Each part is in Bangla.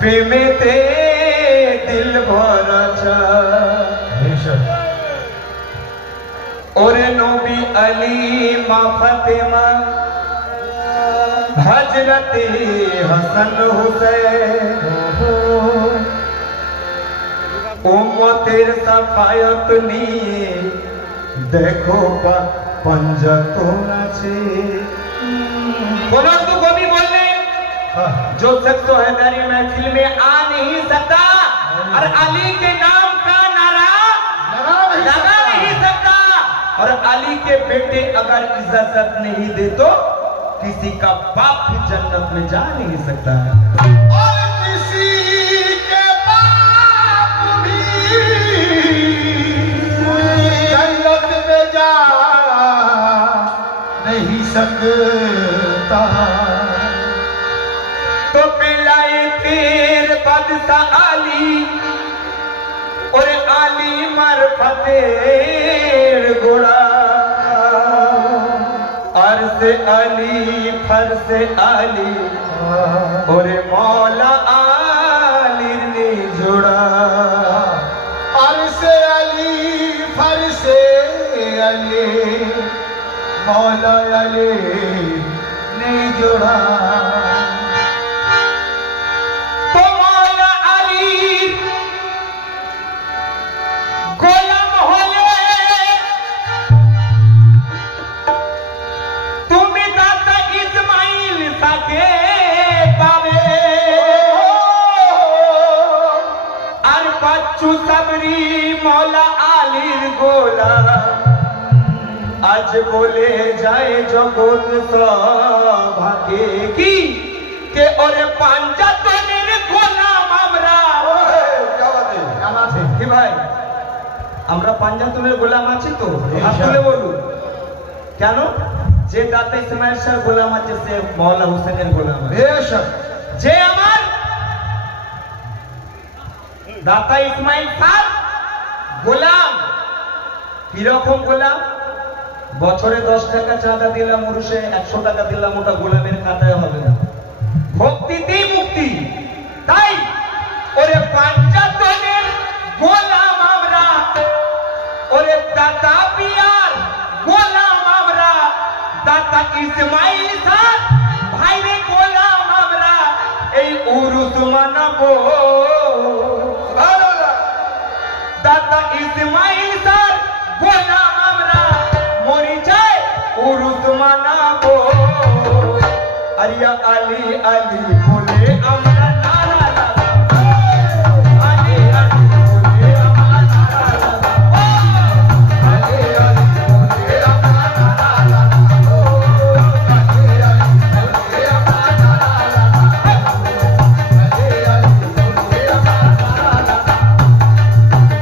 প্রেমেতে দিল ভরা ওরে নবী আলী মা ফাতেমা হযরতে হাসান হুসাইন উম্মতের সাফায়াত নিয়ে দেখো पंजतन আছে কোন তো কবি বললেন जो शख्स तो हैदरी महफिल में आ नहीं सकता और अली के नाम का नारा लगा नहीं सकता और अली के बेटे अगर इजाजत नहीं दे तो किसी का बाप भी जन्नत में जा नहीं सकता और किसी के बाप भी जन्नत में जा नहीं सकता तो पिलाए तीर बादशाह अली और अली मरफतेर घोड़ा अर्ज अली फर्ज अली और मौला अली ने जोड़ा अर्ज अली फर्ज अली मौला अली ने जोड़ा सबरी मौला आलीर गोला आज बोले जाए जगत सौभाग्य की के ओरे পাঞ্জাতনের গোলাম আমরা কি ভাই আমরা পাঞ্জাতনের গোলাম আছি তো হাত তুলে বলুন কেন যে দাতা ইসমাইল শাহ গোলাম আছে সে মওলা হোসেনের গোলাম আছে বেশক যে আমার দাতা ইসমাইল খান গোলাম কিরকম গোলাম বছরে 10 টাকা চাঁদা দিলাম মুরুষে 100 টাকা দিলাম ওটা গোলামের খাতায় হবে না ভক্তিতেই মুক্তি তাই ওরে পাঞ্জাতনের গোলাম আমরা ওরে দাতা পিয়ার গোলাম আমরা দাতা ইসমাইল খান ভাইরে গোলাম আমরা এই উরুস মানাবো दाता इस्माइल सर गोलाम আমরা মরি যায় উরুস মানাবো আরিয়া আলী আলী বলে আমরা নারা লাগাবো আলী আলী বলে আমরা নারা লাগাবো আলী আলী বলে আমরা নারা লাগাবো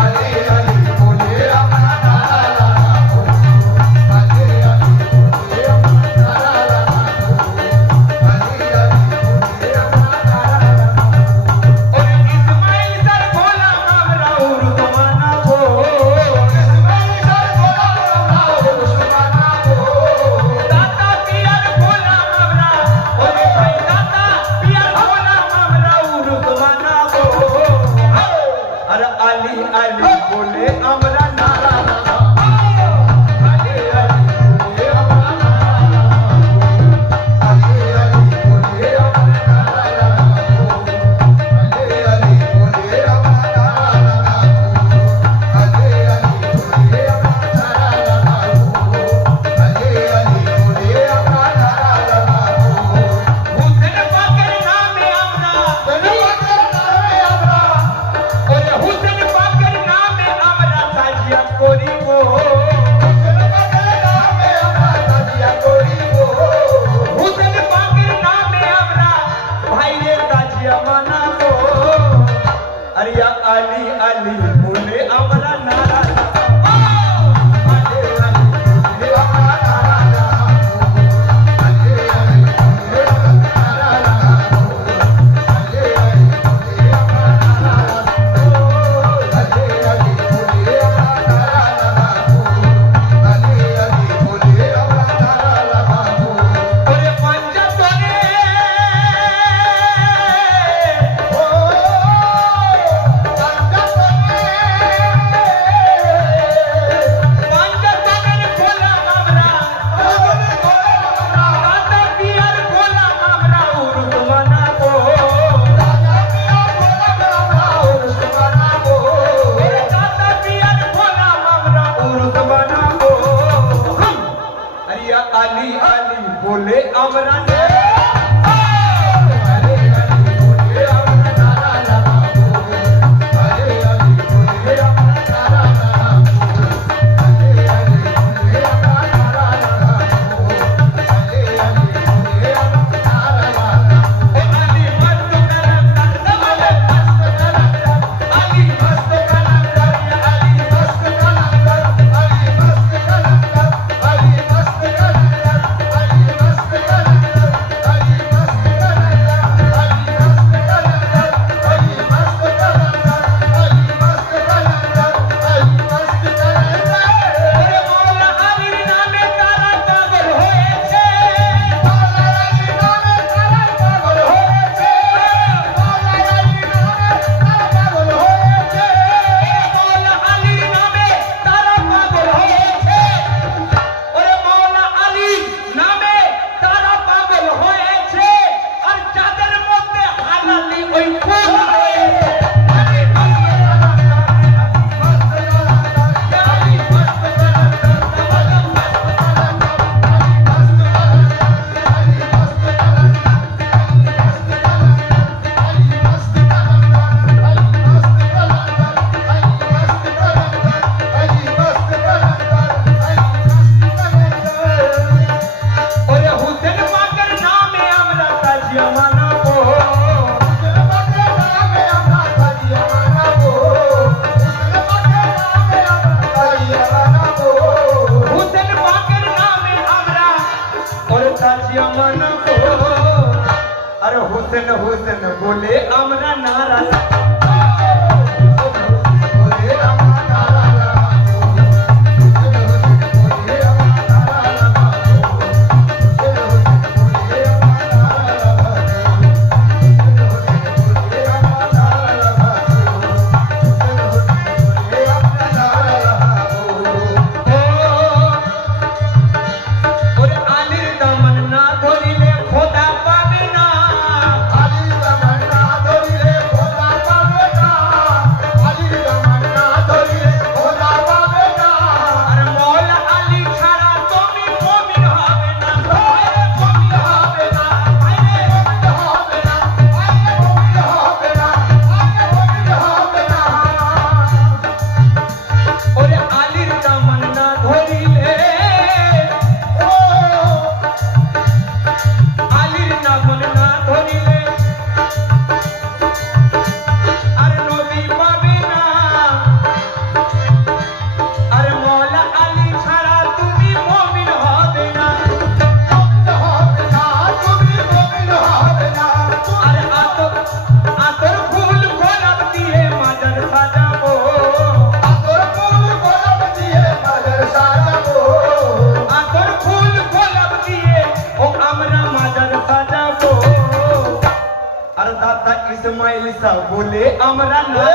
আলী আলী বলে আমরা নারা লাগাবো আলী আলী বলে আমরা নারা Oh হোসেন বলে আমরা নারাজ। ইসমাইল সাহ বলে আমরা না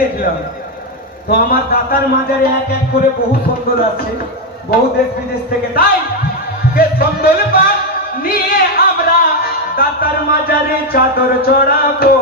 দেখলাম তো আমার দাতার মাজারে এক এক করে বহু সুন্দর আছে, বহু দেশ বিদেশ থেকে, তাই সুন্দর পাক নিয়ে আমরা দাতার মাজারে চাদর চড়াবো।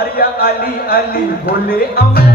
আরিয়া আলী আলী বলে আমরা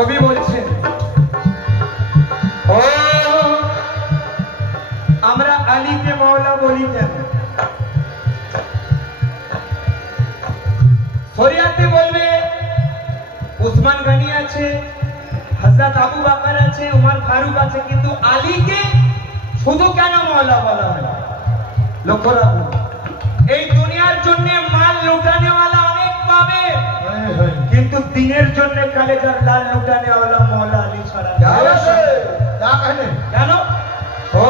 কবি বলছেন, ও আমরা আলীকে মাওলা বলি কেন? শরিয়াতে বলবে উসমান গনি আছে, হযরত আবু বকর আছে, উমর ফারুক আছে, কিন্তু আলীকে শুধু কেন মওলা বলা হয়? লক্ষ্য রাখুন, এই দুনিয়ার জন্য মাল লুটানেওয়ালা অনেক পাবে, কিন্তু দিনের জন্য কালেজার লাল লুটানেওয়ালা মওলা আলী ছাড়া কেন? ও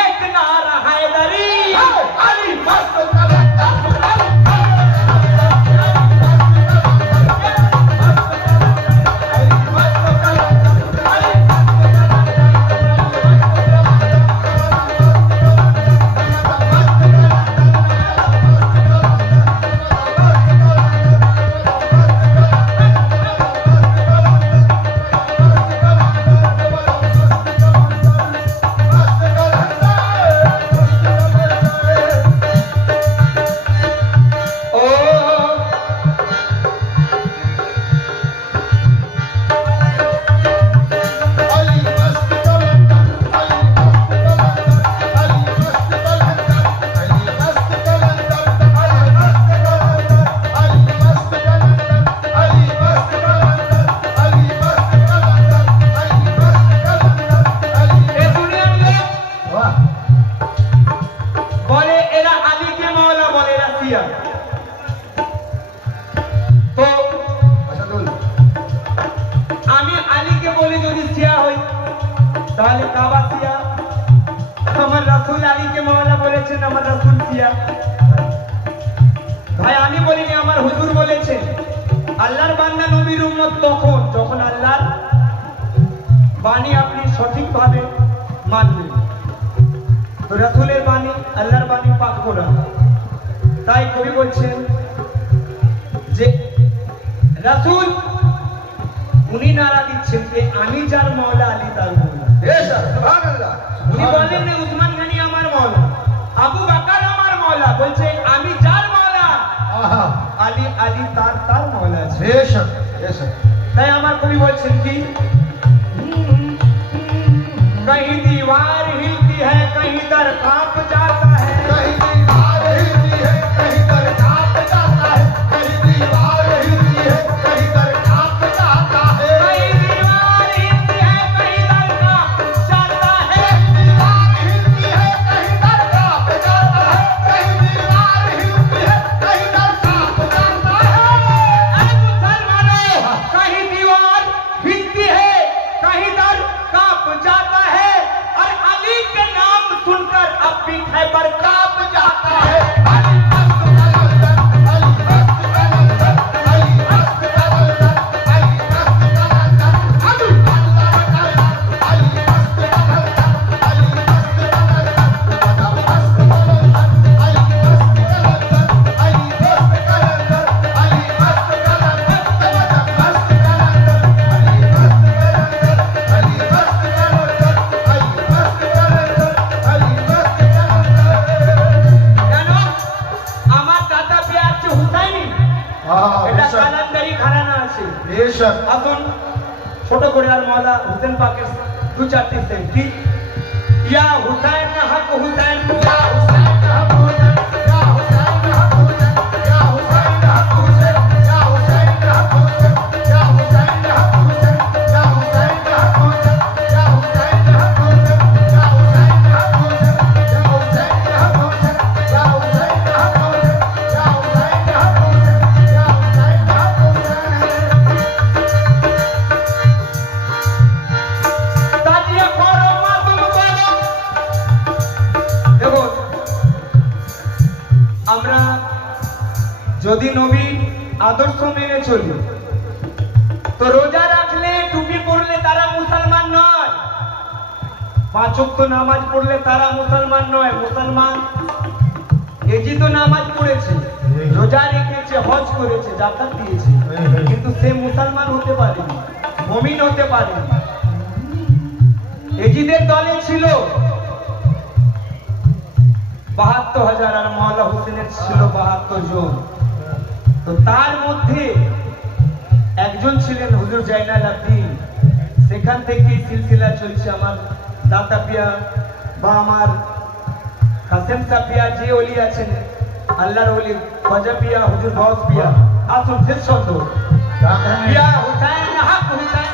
एक नारा हैदरी अली मस्त তাহলে কাবা সিয়া, আমার রাসূল আলীকে মওলা বলেছেন আমার রাসূল সিয়া। ভাই আমি বলিনি, আমার হুজুর বলেছেন। আল্লাহর বান্দা নবীর উম্মত তখন যখন আল্লাহর বাণী আপনি সঠিকভাবে মানবেন। তো রাসূলের বাণী, আল্লাহর বাণী পাক কোরআন। তাই কবি বলছেন যে রাসূল উনি নারা দিচ্ছেন যে আমি যার মওলা আলী তার মওলা। উনি বলেন না উসমান গনি আমার মওলা, আবু বকর আমার মওলা, বলছে আমি যার মওলা আলী আলী তার মওলা আছে। তাই আমার কবি বলছেন কি कहीं दीवार हिलती है कहीं दर कांप जाता है, कहीं दीवार हिलती है कहीं दर कांप जाता है, कहीं दीवार हिलती है कहीं दर कांप जाता है, कहीं दीवार हिलती है कहीं दर कांप जाता है, दीवार हिलती है कहीं दर कांप जाता है, कहीं दीवार हिलती है कहीं दर कांप जाता है। ऐ मुसलमानों, कहीं दीवार हिलती है कहीं दर कांप जाता है, और अली के नाम सुनकर अब भी खैबर कांप जाता है। अली मस्त कलंदर, अली मस्त कलंदर, अली मस्त कलंदर, अली मस्त कलंदर, अली मस्त कलंदर, अली मस्त कलंदर, अली मस्त कलंदर, मस्त कलंदर, अली मस्त कलंदर, अली मस्त कलंदर, अली मस्त कलंदर, मस्त कलंदर, अली मस्त कलंदर, अली मस्त कलंदर, अली मस्त कलंदर, अली मस्त कलंदर। জানো আমার দাদা বিয়াচ্ছে হুসাইনি, এটা কালান্দারি ঘরানা আছে। বেশক আসুন ছোট করে আর মওলা হুসেন পাকের দু চারটি সেন্ট কি ইয়া হুসাইন হক হুসাইন या हुसैन हक हुसैन, या हुसैन हक हुसैन, या हुसैन हक हुसैन, या हुसैन हक हुसैन, या हुसैन हक हुसैन, या हुसैन हक हुसैन, या हुसैन हक हुसैन, या हुसैन हक हुसैन, या हुसैन हक हुसैन, या हुसैन हक हुसैन, या हुसैन हक हुसैन, या हुसैन हक हुसैन। তাজিয়া করো মাতুম করো। দেখো আমরা যদি নবী আদর্শ মেনে চলি তো রোজা রাখলে টুপি পরলে তারা মুসলমান নয়, পাঁচ ওয়াক্ত নামাজ পড়লে তারা মুসলমান নয়। মুসলমান এজি তো নামাজ পড়েছে, রোজা রেখেছে, হজ করেছে, যাকাত দিয়েছে, কিন্তু সে মুসলমান হতে পারেনি, মুমিন হতে পারেনি। এজিদের দলে ছিল ৭২,০০০ আর মওলা হোসেনের ছিল ৭২ জন। তো তো তার মধ্যে একজন ছিলেন হুজুর জাইনাল আব্দিন। সেখান থেকে সিলসিলা চলছে আমার দাতা পিয়া বা আমার কাসেম সাপিয়া, যে ওলি আছেন আল্লাহর ওলি খাজা পিয়া, হুজুর গৌস পিয়া, আসুন শেষ শব্দ পিয়া হুসাইন হক হুসাইন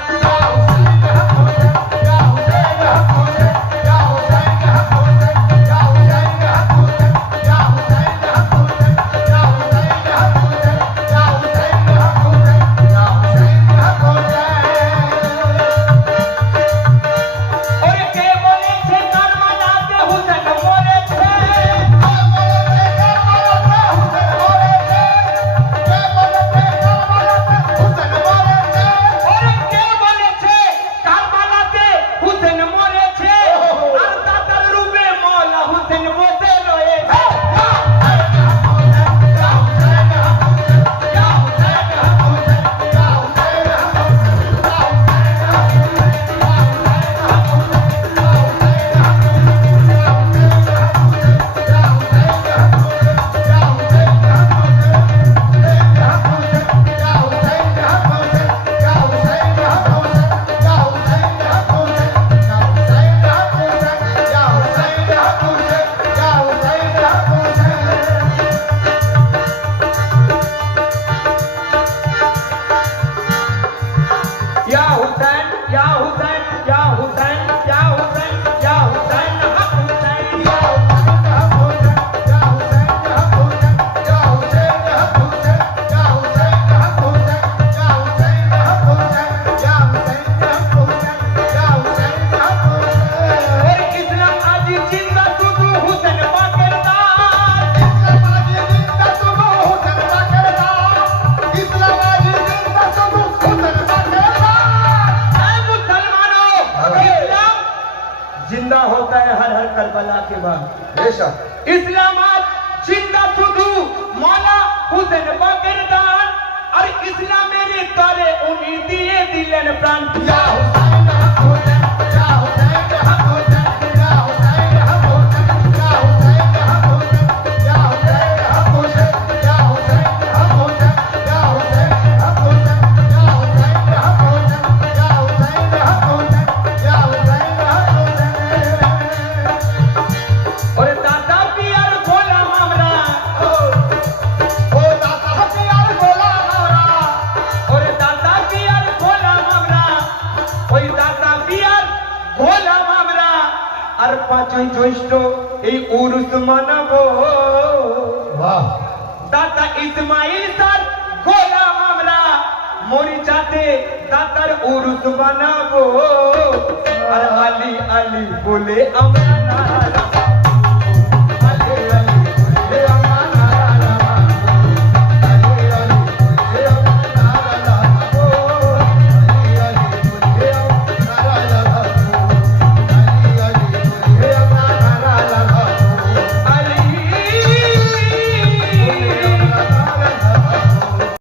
जिंदा होता है हर हर करबला के बाद। बेशक इस्लाम आज जिंदा शुधु मौला हुसैन बाकिरदान और इस्लाम मेरे तारे उन्हीं दिए दिलन प्राण या हुसैन हक हुसैन या हुसैन हक हुसैन या हुसैन हक हुसैन या हुसैन हक हुसैन या हुसैन हक हुसैन या हुसैन हक हुसैन या हुसैन हक हुसैन या हुसैन हक हुसैन या हुसैन हक हुसैन या हुसैन हक हुसैन। और दादा पियर गोला मामरा ओ दादा पियर गोला मामरा और दादा पियर गोला मामरा ওই দাদা পিয়ার গোলা মামরা আর পাঁচই জ্যৈষ্ঠ এই উরুস মানাবো। বাহ দাদা ইসমাইল স্যার গোলা মামরা মরিচাতে দাদার উরুস বানাবো আর আলী আলী বলে আমরা না